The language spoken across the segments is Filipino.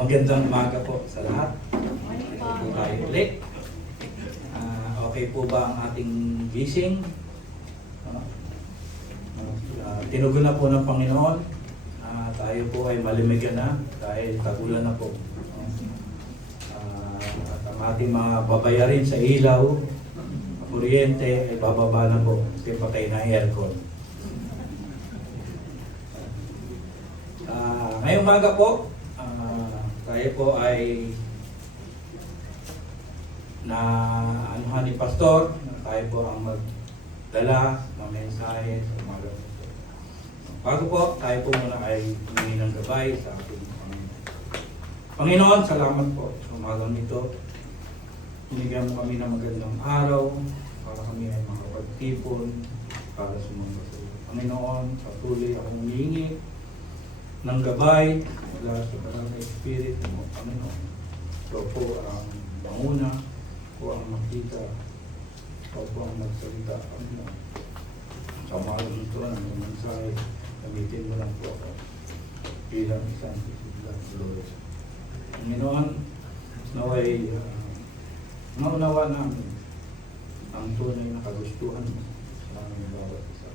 Magandang umaga po sa lahat. Ito po tayo ulit. Okay po ba ang ating gising? Tinugon na po ng Panginoon. Tayo po ay malimigan na dahil tagulan na po. At ang ating mga babayarin sa ilaw, kuryente, ay bababa na po kasi patay na aircon. Ngayong umaga po, tayo po ay na anuhan ni Pastor na tayo po ang magdala ng mensahe sa umaga. Bago po, tayo po muna ay humingi ng gabay sa ating Panginoon. Panginoon, salamat po sa umagang ito. Binigyan mo kami ng magandang araw para kami ay makapagtipon para sumamba sa iyo. Panginoon, patuloy akong humingi ng gabay mula sa Banal na Espiritu mo, Panginoon. Ikaw po ang mauna, po ang makita, ikaw po ang magsalita, Panginoon. Sa umagang ito ng mensahe, gamitin mo lang po ako bilang isang isiglang glory. Panginoon, naway naunawa namin ang tunay na kagustuhan mo sa aming bawat isa.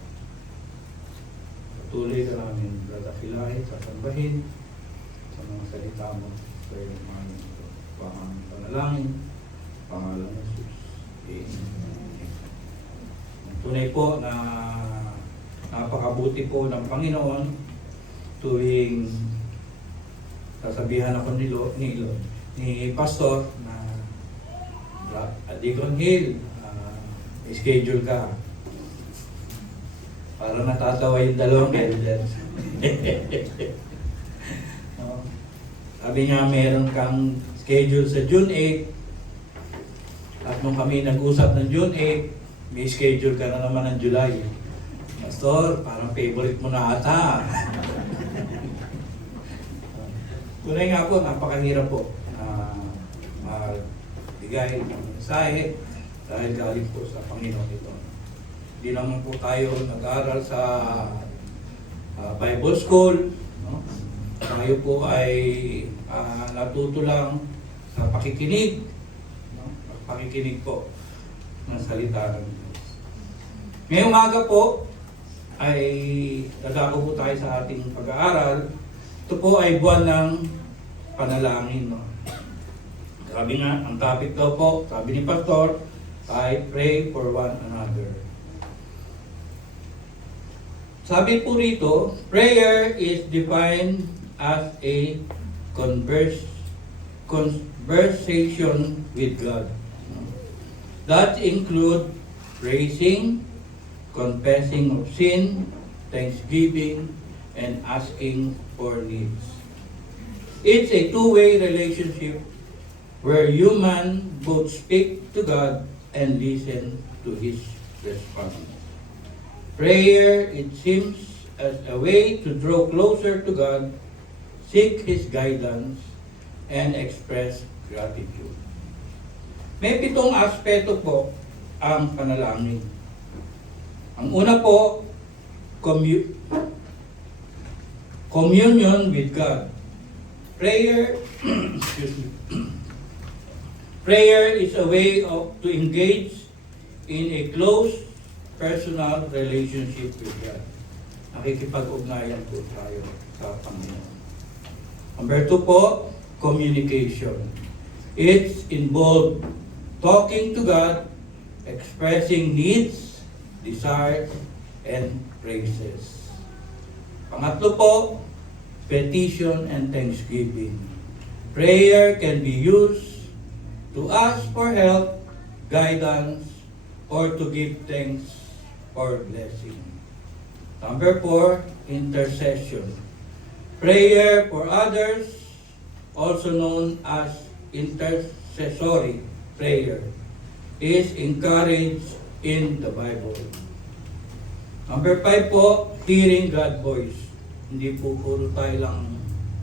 Patuloy ka namin dadakilahin, sasambahin sa mga salita mo sa iyong mga panalangin, pangalan ng Jesus. Amen. Tunay po na napakabuti po ng Panginoon tuwing sasabihan ako ni Pastor na Deacon Hill, schedule ka. Para natatawa yung dalawang elders. Sabi niya, meron kang schedule sa June 8. At nung kami nag-usap ng June 8, may schedule ka na naman ng July. Pastor, parang favorite mo na ata. Tunay nga po, napakahirap po na magbigay ng mensahe dahil galing po sa Panginoon ito. Hindi naman po tayo nag-aaral sa Bible School. No? Tayo po ay natuto lang sa pakikinig. No? Pakikinig po ng salita ng Diyos. Ngayong umaga po ay dadako po tayo sa ating pag-aaral. Ito po ay buwan ng panalangin. No? Sabi nga, ang topic daw po, sabi ni Pastor, ay pray for one another. Sabi po rito, prayer is defined as a conversation with God. That include praising, confessing of sin, thanksgiving, and asking for needs. It's a two-way relationship where human both speak to God and listen to His response. Prayer, it seems, as a way to draw closer to God, seek His guidance, and express gratitude. May 7 aspeto po ang panalangin. Ang una po, communion with God. Prayer, prayer is a way to engage in a close personal relationship with God. Nakikipag-ugnayan po tayo sa Panginoon. Number 2 po, communication. It's involved talking to God, expressing needs, desires, and praises. Pangatlo po, petition and thanksgiving. Prayer can be used to ask for help, guidance, or to give thanks or blessing. Number 4, intercession. Prayer for others, also known as intercessory prayer, is encouraged in the Bible. Number 5 po, hearing God's voice. Hindi po puro tayo lang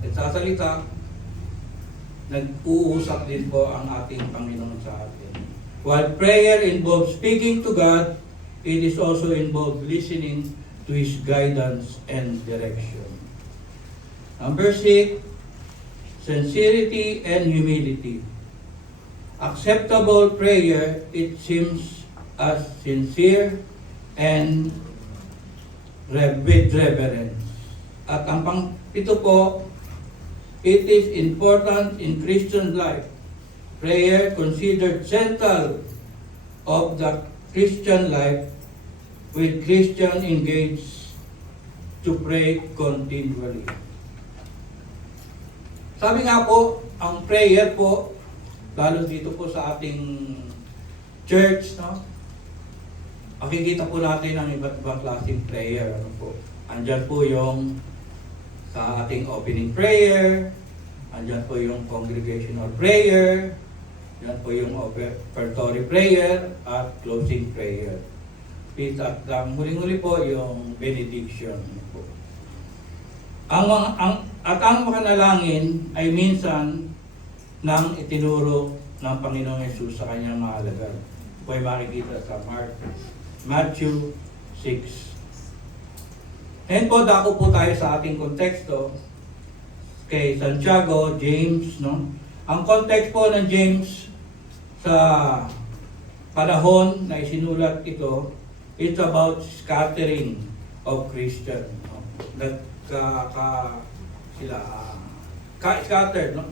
nagsasalita, nag-uusap din po ang ating Panginoon sa atin. While prayer involves speaking to God, it is also involved listening to His guidance and direction. Number 6, sincerity and humility. Acceptable prayer, it seems as sincere and with reverence. At ang pang-pito po, it is important in Christian life. Prayer considered central of the Christian life, with Christian engaged to pray continually. Sabi nga po, ang prayer po, lalo dito po sa ating church, no? Makikita po natin ang iba't ibang klaseng prayer. Ano po? Andyan po yung sa ating opening prayer, andyan po yung congregational prayer, yan po yung offertory prayer at closing prayer. At ang huling-huli po yung benediction. Po. Ang panalangin ay minsan nang itinuro ng Panginoong Yesus sa kanyang mga alagad. Ito ay makikita sa Matthew 6. Ngayon po, dako po tayo sa ating konteksto kay Santiago, James, no? Ang context po ng James sa panahon na isinulat ito, it's about scattering of Christian. No? Scattered, no?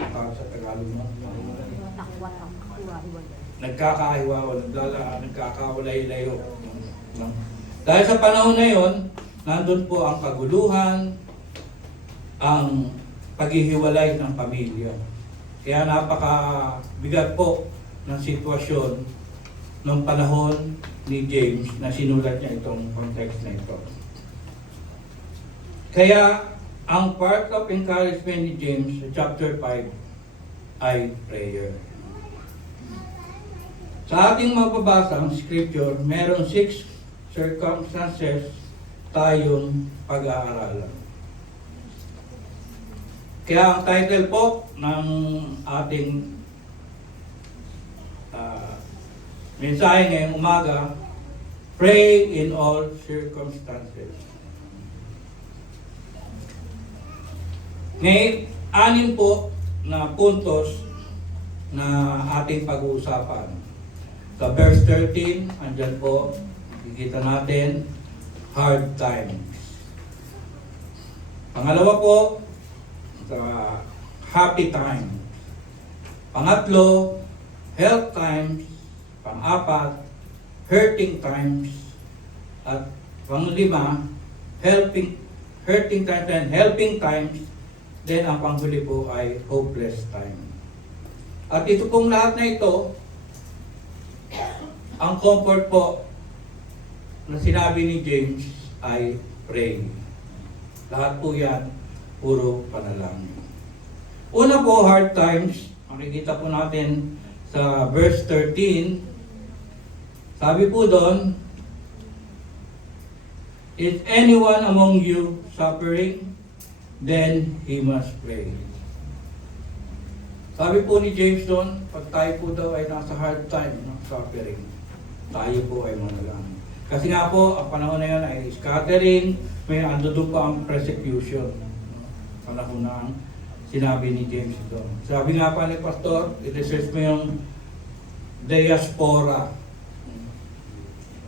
Sa Tagalog, no? Nagkakahiwawa, nagkakawalay-layo. No? Dahil sa panahon na yon, nandun po ang kaguluhan, ang paghihiwalay ng pamilya. Kaya napakabigat po ng sitwasyon ng panahon ni James na sinulat niya itong context na ito. Kaya ang part of encouragement ni James sa chapter 5 ay prayer. Sa ating mababasang scripture, meron 6 circumstances tayong pag-aaralan. Kaya ang title po ng ating mensahe ngayong umaga, Pray in all circumstances. Ngayon, 6 po na puntos na ating pag-uusapan. Sa verse 13, andyan po, makikita natin, hard times. Pangalawa po, happy time. Pangatlo, health times. Pang-apat, hurting times. At panglima, hurting times and helping times. Then ang panghuli po ay hopeless time. At ito pong lahat na ito, ang comfort po na sinabi ni James ay pray. Lahat po yan puro panalangin. Una po, hard times. Makikita po natin sa verse 13. Sabi po doon, is anyone among you suffering? Then he must pray. Sabi po ni James doon, pag tayo po daw ay nasa hard time, suffering, tayo po ay manalangin. Kasi nga po, ang panahon na yun ay scattering, may ando doon pa ang persecution. Panahon na ang sinabi ni James ito. Sabi nga pa ni Pastor, i-research mo yung diaspora.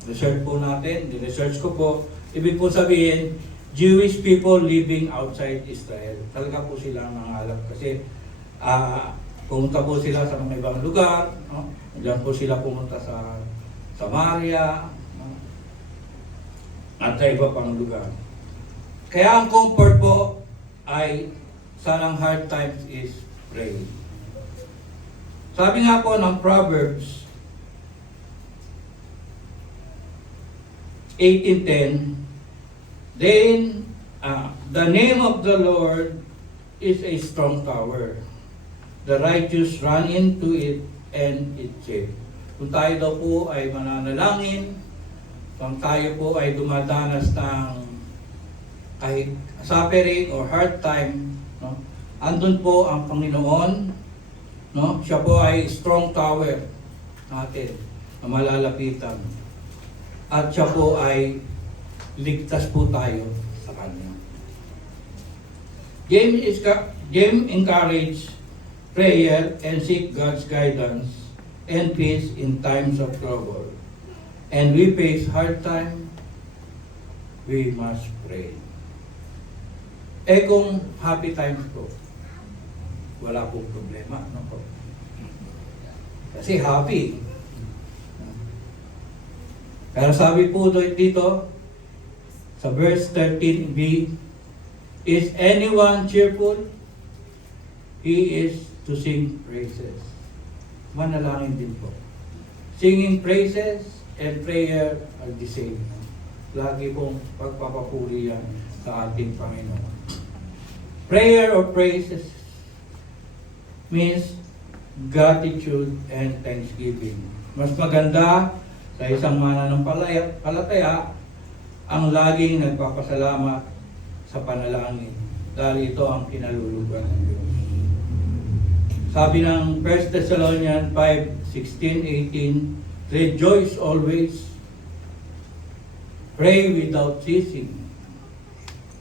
Research po natin, i-research ko po. Ibig po sabihin, Jewish people living outside Israel. Talaga po sila nangalap kasi pumunta po sila sa mga ibang lugar. No? Diyan po sila pumunta sa Samaria, no? At sa iba pang lugar. Kaya ang comfort po ay sanang hard times is pray. Sabi nga po ng Proverbs 18:10, then the name of the Lord is a strong tower. The righteous run into it and it's safe. Kung tayo daw po ay mananalangin, kung tayo po ay dumadanas ng kahit suffering or hard time, no? Andun po ang Panginoon, no? Siya po ay strong tower natin na malalapitan. At siya po ay ligtas po tayo sa Kanya. James encourage prayer and seek God's guidance and peace in times of trouble. And we face hard time, we must pray. Eh kung happy times po, wala pong problema. No po? Kasi happy. Pero sabi po dito, sa verse 13b, is anyone cheerful? He is to sing praises. Manalangin din po. Singing praises and prayer are the same. Lagi pong pagpapapuri yan sa ating Panginoon. Prayer or praises means gratitude and thanksgiving. Mas maganda sa isang mananampalataya ang laging nagpapasalamat sa panalangin dahil ito ang kinalulugan ng Diyos. Sabi ng 1 Thessalonians 5:16-18, rejoice always, pray without ceasing.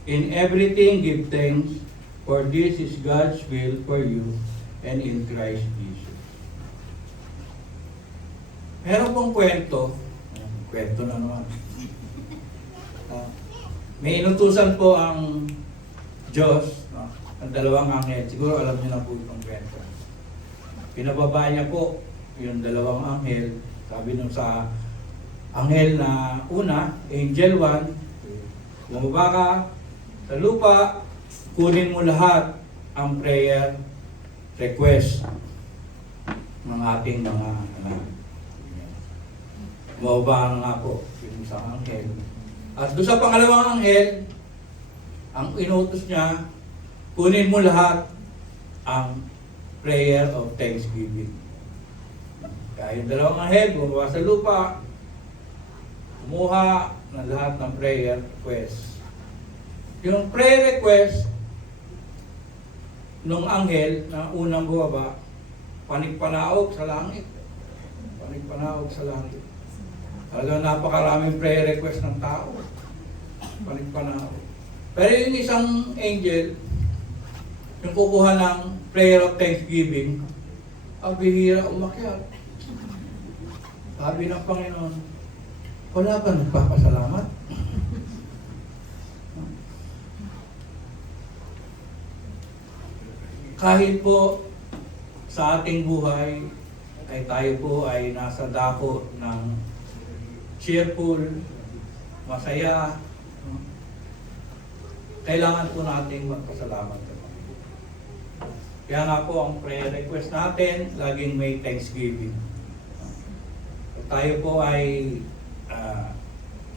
In everything give thanks, for this is God's will for you and in Christ Jesus. Meron pong kwento na naman. May inutusan po ang Diyos, ang dalawang anghel. Siguro alam niyo na po itong kwento. Pinababa niya po yung dalawang anghel. Sabi nung sa anghel na una, angel 1, bumaba ka sa lupa, kunin mo lahat ang prayer request ng ating mga anak. Bumaba na nga po yung isang anghel. At doon sa pangalawang anghel, ang inutos niya, kunin mo lahat ang prayer of thanksgiving. Kaya yung dalawang anghel, bumaba sa lupa, kumuha ng lahat ng prayer request. Yung prayer request nung anghel na unang bumaba, panikpanaog sa langit. Panikpanaog sa langit. Talagang napakaraming prayer request ng tao. Panikpanaog. Pero yung isang angel, yung kukuha ng prayer of thanksgiving, ang bihira umakyat. Sabi ng Panginoon, wala ba nagpapasalamat? Kahit po sa ating buhay, ay tayo po ay nasa dako ng cheerful, masaya, kailangan po nating magpasalamat. Kaya nga po ang prayer request natin, laging may thanksgiving. Tayo po ay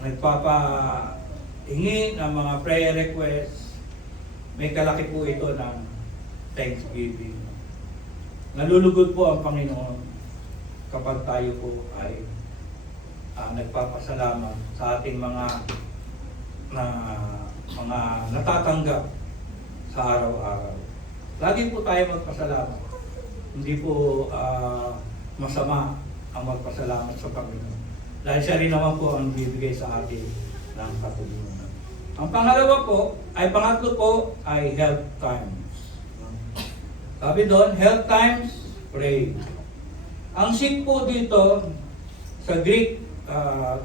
nagpapahingi ng mga prayer requests, may kalaki po ito ng thanksgiving. Nalulugod po ang Panginoon kapag tayo po ay nagpapasalamat sa ating mga natatanggap sa araw-araw. Lagi po tayo magpasalamat. Hindi po masama ang magpasalamat sa Panginoon. Dahil siya rin naman po ang bibigay sa atin ng katulungan. Ang pangatlo po ay health times. Sabi doon, health times, pray. Ang sick po dito sa Greek,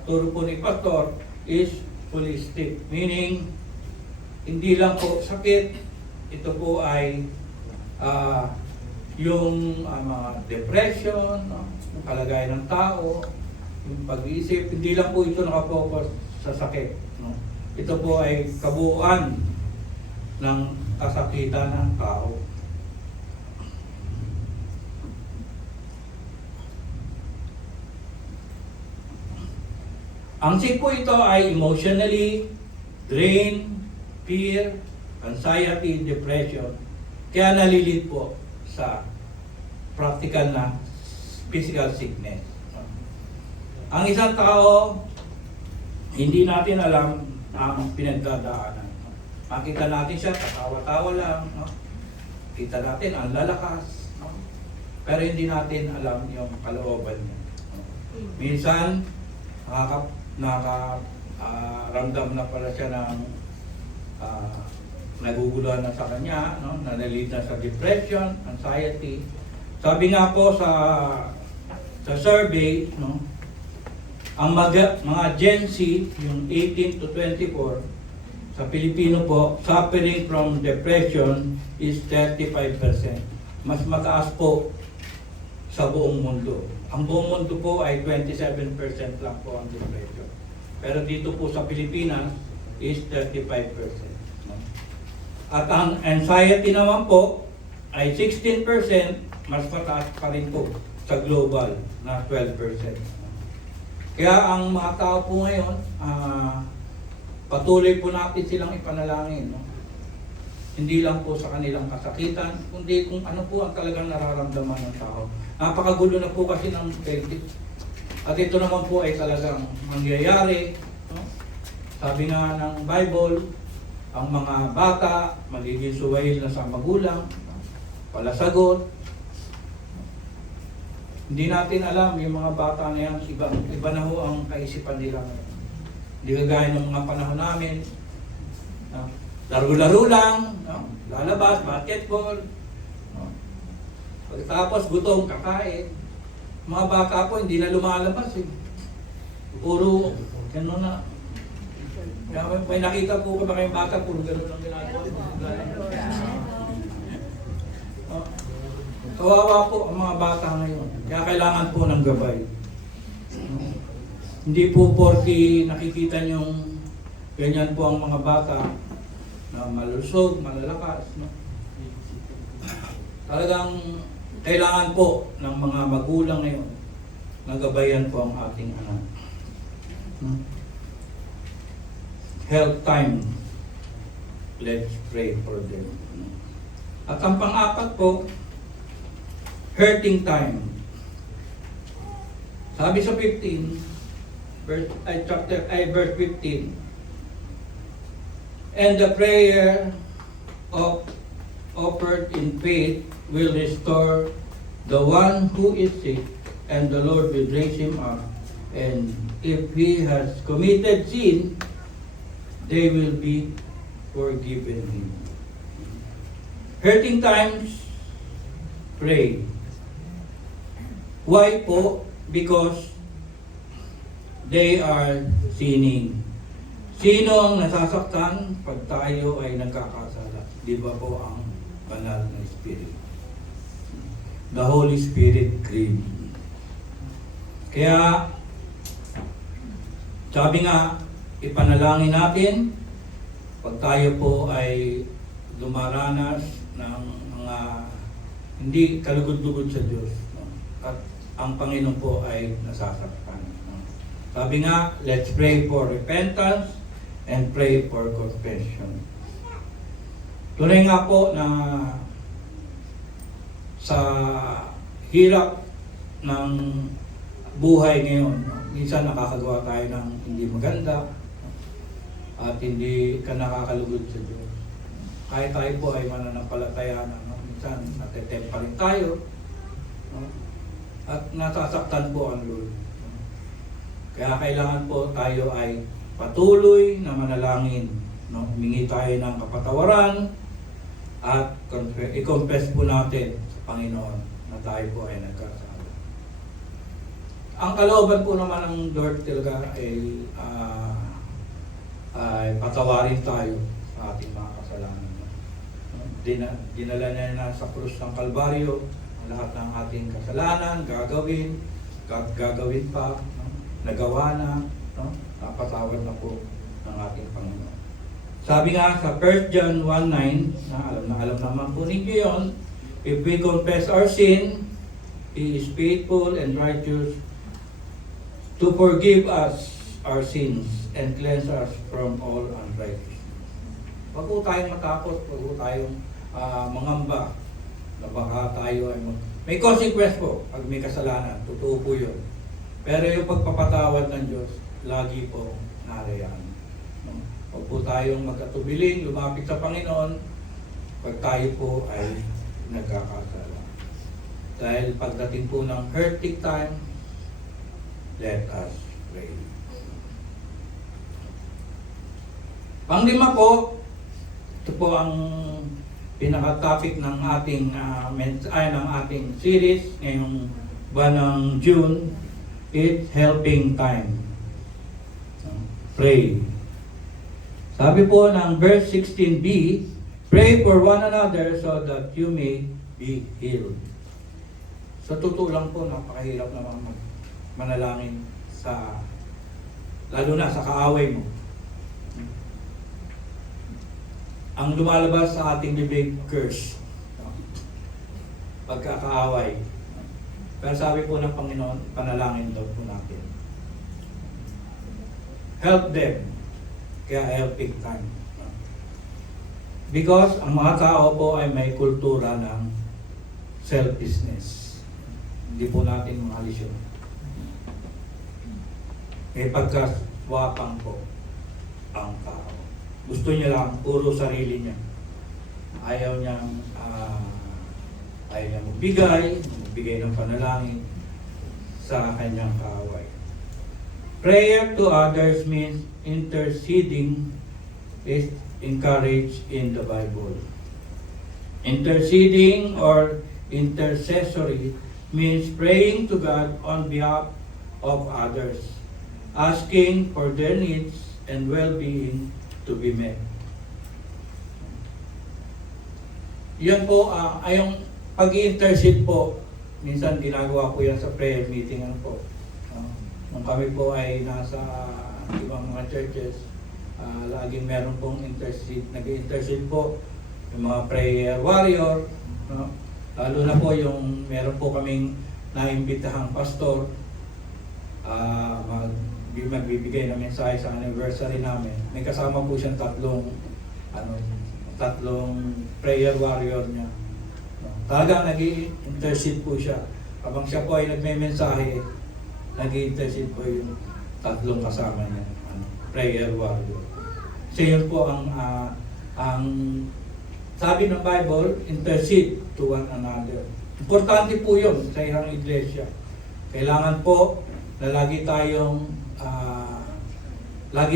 turo po ni Pastor, is holistic. Meaning, hindi lang po sakit, ito po ay yung mga depression, yung kalagayan ng tao, yung pag-iisip, hindi lang po ito nakapokus sa sakit. No? Ito po ay kabuuan ng kasakitan ng tao. Ang sick po ito ay emotionally drained, fear, anxiety, depression. Kaya nalilit po sa practical na physical sickness. Ang isang tao, hindi natin alam ang pinagdadaanan. Makita natin siya, tatawa-tawa lang. No? Kita natin ang lalakas. No? Pero hindi natin alam yung kalooban niya. No? Minsan, nakaramdam na pala siya ng naguguluhan na sa kanya, no? Nalilid na sa depression, anxiety. Sabi nga po sa survey, no? Ang mga Gen Z, yung 18 to 24, sa Pilipino po, suffering from depression is 35%. Mas mataas po sa buong mundo. Ang buong mundo po ay 27% lang po ang depression. Pero dito po sa Pilipinas is 35%. No? At ang anxiety naman po ay 16%, mas mataas pa rin po sa global na 12%. Kaya ang mga tao po ngayon, patuloy po natin silang ipanalangin. No? Hindi lang po sa kanilang kasakitan, kundi kung ano po ang talagang nararamdaman ng tao. Napakagulo na po kasi ng politics. At ito naman po ay talagang mangyayari. No? Sabi nga ng Bible, ang mga bata magiging suwail na sa magulang, palasagot. Hindi natin alam yung mga bata na yan, iba na ho ang kaisipan nila. Hindi kagaya ng mga panahon namin. No? Laro-laro lang, no? Lalabas, basketball. No? Pagkatapos gutom, kakain. Mga bata po hindi na lumalabas eh. Puro, gano'n na. Kaya may nakita po ba kayong bata, puro gano'n lang ginagawa. Kawawa po ang mga bata ngayon. Kaya kailangan po ng gabay. Hindi po porki nakikita niyong ganyan po ang mga bata na malusog, malalakas. No? Talagang kailangan po ng mga magulang ngayon na gabayan po ang ating anak. Health time. Let's pray for them. At ang pang-apat po, hurting time. Sabi sa 15, verse 15, and the prayer offered in faith will restore the one who is sick, and the Lord will raise him up. And if he has committed sin, they will be forgiven him. Hurting times, pray. Why po? Because they are sinning. Sino ang nasasaktan pag tayo ay nagkakasala? Di ba po ang banal na Spirit? The Holy Spirit grieves. Kaya, sabi nga, ipanalangin natin pag tayo po ay dumaranas ng mga hindi kalugod-lugod sa Diyos. No? At ang Panginoon po ay nasasaktan. No? Sabi nga, let's pray for repentance and pray for confession. Tunay nga po na sa hirap ng buhay ngayon, minsan nakakagawa tayo ng hindi maganda at hindi ka nakakalugod sa Diyos. Kahit tayo po ay mananampalataya na, no? Minsan natetempa rin tayo, no? At nasasaktan po ang Lord. Kaya kailangan po tayo ay patuloy na manalangin, no? Humingi tayo ng kapatawaran at i-confess po natin sa Panginoon na tayo po ay nagkasala. Ang kalooban po naman ng Lord talaga ay patawarin tayo sa ating mga kasalanan. Dinala niya na sa krus ng Kalbaryo ang lahat ng ating kasalanan, gagawin pa, no? Nagawa na, no? Napatawad na po ng ating Panginoon. Sabi nga sa 1 John 1:9, na alam naman po ninyo yun, if we confess our sin, He is faithful and righteous to forgive us our sins and cleanse us from all unrighteousness. Huwag po tayong matakot, huwag po tayong mangamba na baka tayo ay may consequence po pag may kasalanan, totoo po yun. Pero yung pagpapatawad ng Diyos, lagi po narayaan. No? Huwag po tayong magkatubiling, lumapit sa Panginoon pag tayo po ay nagkakasala. Dahil pagdating po ng hurting time, let us pray. Panglima po, ito po ang pinaka-topic ng ating ng ating series ngayong buwan ng June. It's helping time. Pray. Sabi po ng verse 16b, pray for one another so that you may be healed. Sa totoo lang po, napakahirap naman manalangin lalo na sa kaaway mo. Ang lumalabas sa ating bibig, curse. Pagkakaaway. Pero sabi po ng Panginoon, panalangin daw po natin. Help them. Kaya helping time. Because ang mga tao po ay may kultura ng selfishness. Hindi po natin maalis yun. May pagkaswapang po ang tao. Gusto niya lang, puro sarili niya. Ayaw niyang magbigay ng panalangin sa kanyang kaaway. Prayer to others means interceding is encouraged in the Bible. Interceding or intercessory means praying to God on behalf of others, asking for their needs and well-being to be met. Yan po, yung pag-intercede po, minsan ginagawa ko yan sa prayer meeting. Nung kami po ay nasa ibang mga churches, laging meron pong nag-intercede po yung mga prayer warrior. Lalo na po yung meron po kaming naimbitahang pastor, magbibigay ng mensahe sa anniversary namin. May kasama po siyang tatlong prayer warrior niya. Talagang nag-intercede po siya. Habang siya po ay nagme-mensahe, nag-intercede po yung tatlong kasama niya, prayer warrior. So yun po ang sabi ng Bible, intercede to one another. Importante po yun sa isang iglesia. Kailangan po na lagi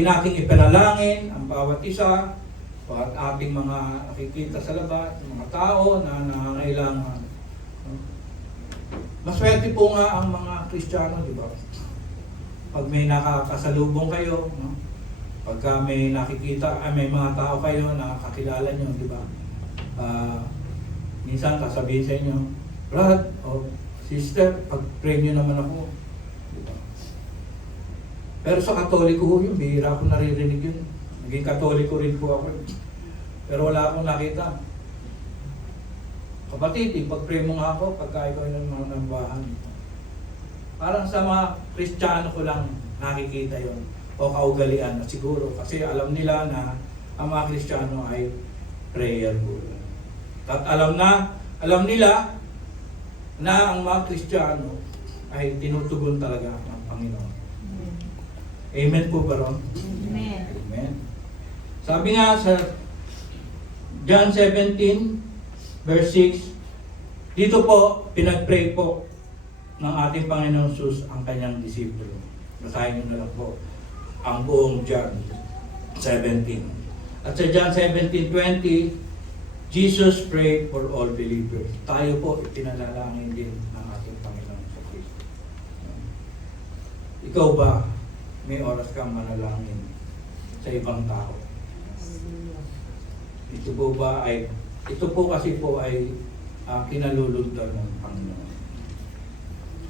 nating ipanalangin ang bawat isa, at ating mga nakikita sa labas, mga tao na nangangailangan. Maswerte po nga ang mga Kristiyano, di ba? Pag may nakakasalubong kayo, pagka may may mga tao kayo na kakilala nyo, di ba? Minsan sasabihin sa inyo, Brad o sister, pag-pray nyo naman ako. Pero sa Katoliko yun, bihira ko naririnig yun. Naging Katoliko rin po ako. Pero wala akong nakita. Kapatid, ipag-pray mo nga ako pagka ikaw ay nanambahan. Parang sa mga Kristiyano ko lang nakikita yon o kaugalian na siguro. Kasi alam nila na ang mga Kristiyano ay prayerful. At alam nila na ang mga Kristiyano ay tinutugon talaga ng Panginoon. Amen po ba ron? Amen. Amen. Sabi nga sa John 17, verse 6, dito po, pinag-pray po ng ating Panginoon Jesus ang kanyang disipulo. Basahin nyo na lang po ang buong John 17. At sa John 17:20, Jesus prayed for all believers. Tayo po, ipinalalangin din ng ating Panginoon sa Kristo. Ikaw ba, may oras kang manalangin sa ibang tao? Ito po kasi po ay kinalulugdan ng Panginoon.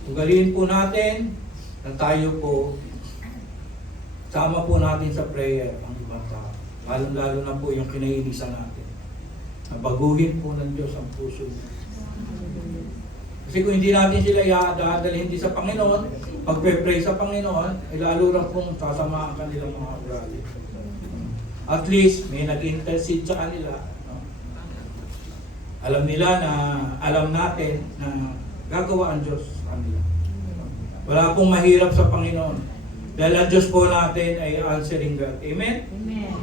Ugaliin po natin na tayo po, sama po natin sa prayer ang ibang tao. Lalo na po yung kinainisan natin. Baguhin po ng Diyos ang puso niya. Kasi kung hindi natin sila dadalhin sa Panginoon, pagpe-pray sa Panginoon, lalo lang pong sasama ang kanilang mga ugali. At least, may nag-intercede sa kanila. Alam natin na gagawa ang Diyos sa kanila. Wala pong mahirap sa Panginoon. Dahil ang Diyos po natin ay answering God. Amen? Amen.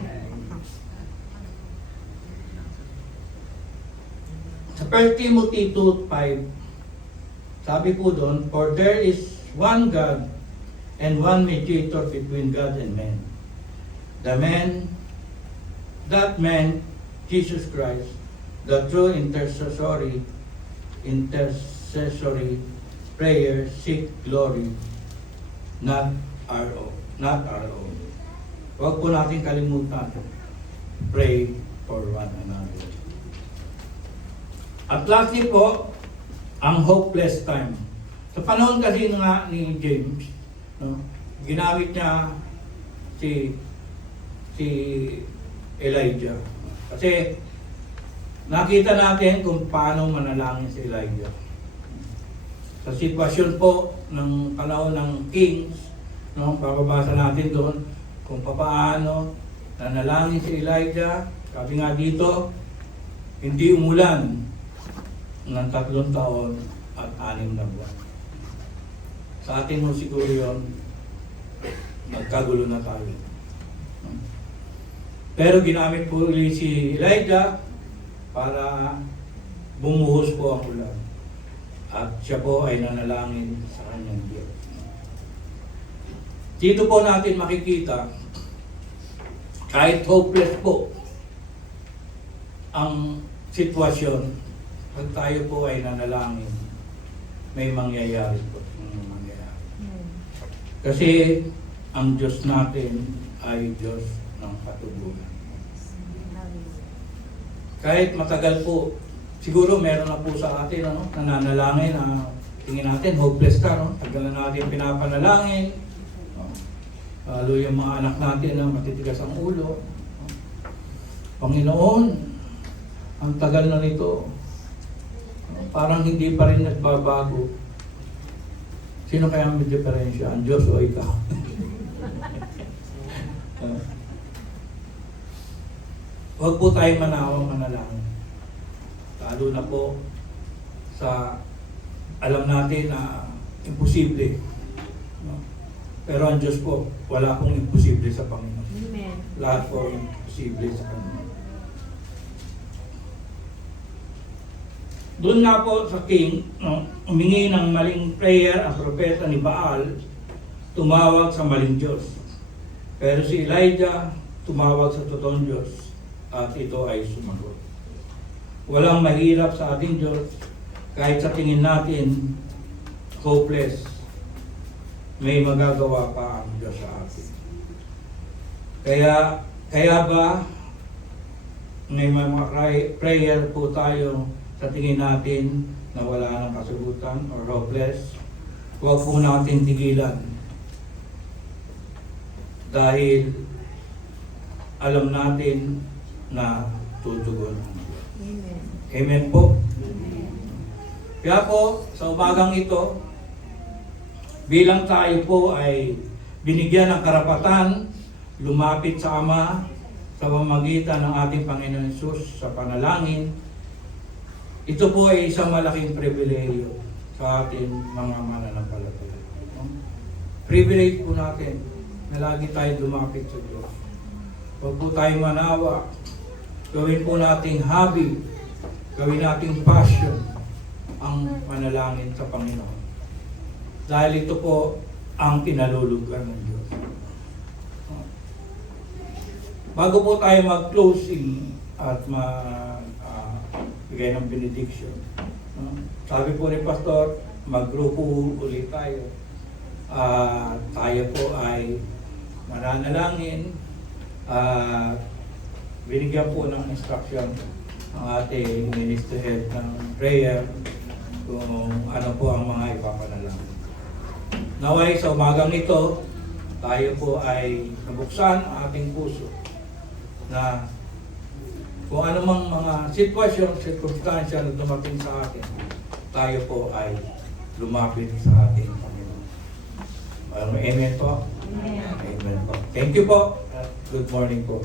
Sa 1 Timothy 2:5, sabi po doon, for there is one God and one mediator between God and men. That man Jesus Christ, the true intercessory prayer seek glory, not our own. Huwag po natin kalimutan, pray for one another. At lastly po, ang hopeless time. Sa panahon kasi nga ni James, no, ginamit niya si Elijah. Kasi nakita natin kung paano manalangin si Elijah. Sa sitwasyon po ng panahon ng Kings, no, bababasa natin doon kung paano nanalangin si Elijah. Sabi nga dito, hindi umulan ng 3 taon at 6 na buwan. Sa atin mo siguro yun, magkagulo na tayo. Pero ginamit po ulit si Elijah para bumuhos po ang ulan. At siya po ay nanalangin sa kanyang Diyos. Dito po natin makikita, kahit hopeless po ang sitwasyon, pag tayo po ay nanalangin, may mangyayari po. Kasi ang Diyos natin ay Diyos ng katugunan. Kahit matagal po, siguro meron na po sa atin, ano, nananalangin na tingin natin, hopeless ka, no? Tagal na natin pinapanalangin. No? Lalo yung mga anak natin na matitigas ang ulo. No? Panginoon, ang tagal na nito. No? Parang hindi pa rin nagbabago. Sino kaya may diferensya? Ang Diyos o ikaw? Huwag po tayong manawang manalangin. Lalo na po sa alam natin na imposible. No? Pero ang Diyos po, wala pong imposible sa Panginoon. Amen. Lahat po imposible sa Panginoon. Doon nga po sa king, no, humingi ng maling prayer ang propeta ni Baal, tumawag sa maling Diyos. Pero si Elijah tumawag sa totoong Diyos at ito ay sumagot. Walang mahirap sa ating Diyos kahit sa tingin natin hopeless. May magagawa pa ang Diyos sa atin. Kaya ba may mga prayer po tayo sa tingin natin na wala ng kasagutan or hopeless, huwag po natin tigilan. Dahil alam natin na tutugon ang Diyos. Amen. Amen po. Amen. Kaya po, sa umagang ito, bilang tayo po ay binigyan ng karapatan, lumapit sa Ama sa pamamagitan ng ating Panginoon Hesus sa panalangin, ito po ay isang malaking pribilehiyo sa ating mga mananampalataya. No? Privilege po natin na lagi tayo lumapit sa Diyos. Huwag po tayo manawa. Gawin po nating hobby, gawin nating passion ang manalangin sa Panginoon. Dahil ito po ang kinalulugan ng Diyos. Bago po tayo mag-closing at bigay ng benediction. Sabi po ni Pastor, mag-grupo ulit tayo. Tayo po ay mananalangin. Binigyan po ng instruction ang ating Minister Head ng prayer kung ano po ang mga ipapanalangin. Naway sa umagang ito, tayo po ay nabuksan ang ating puso na kung anumang mga sitwasyon, sirkumstansya na dumating sa atin, tayo po ay lumapit sa ating Panginoon. Amen po? Amen. Amen po. Thank you po. Good morning po.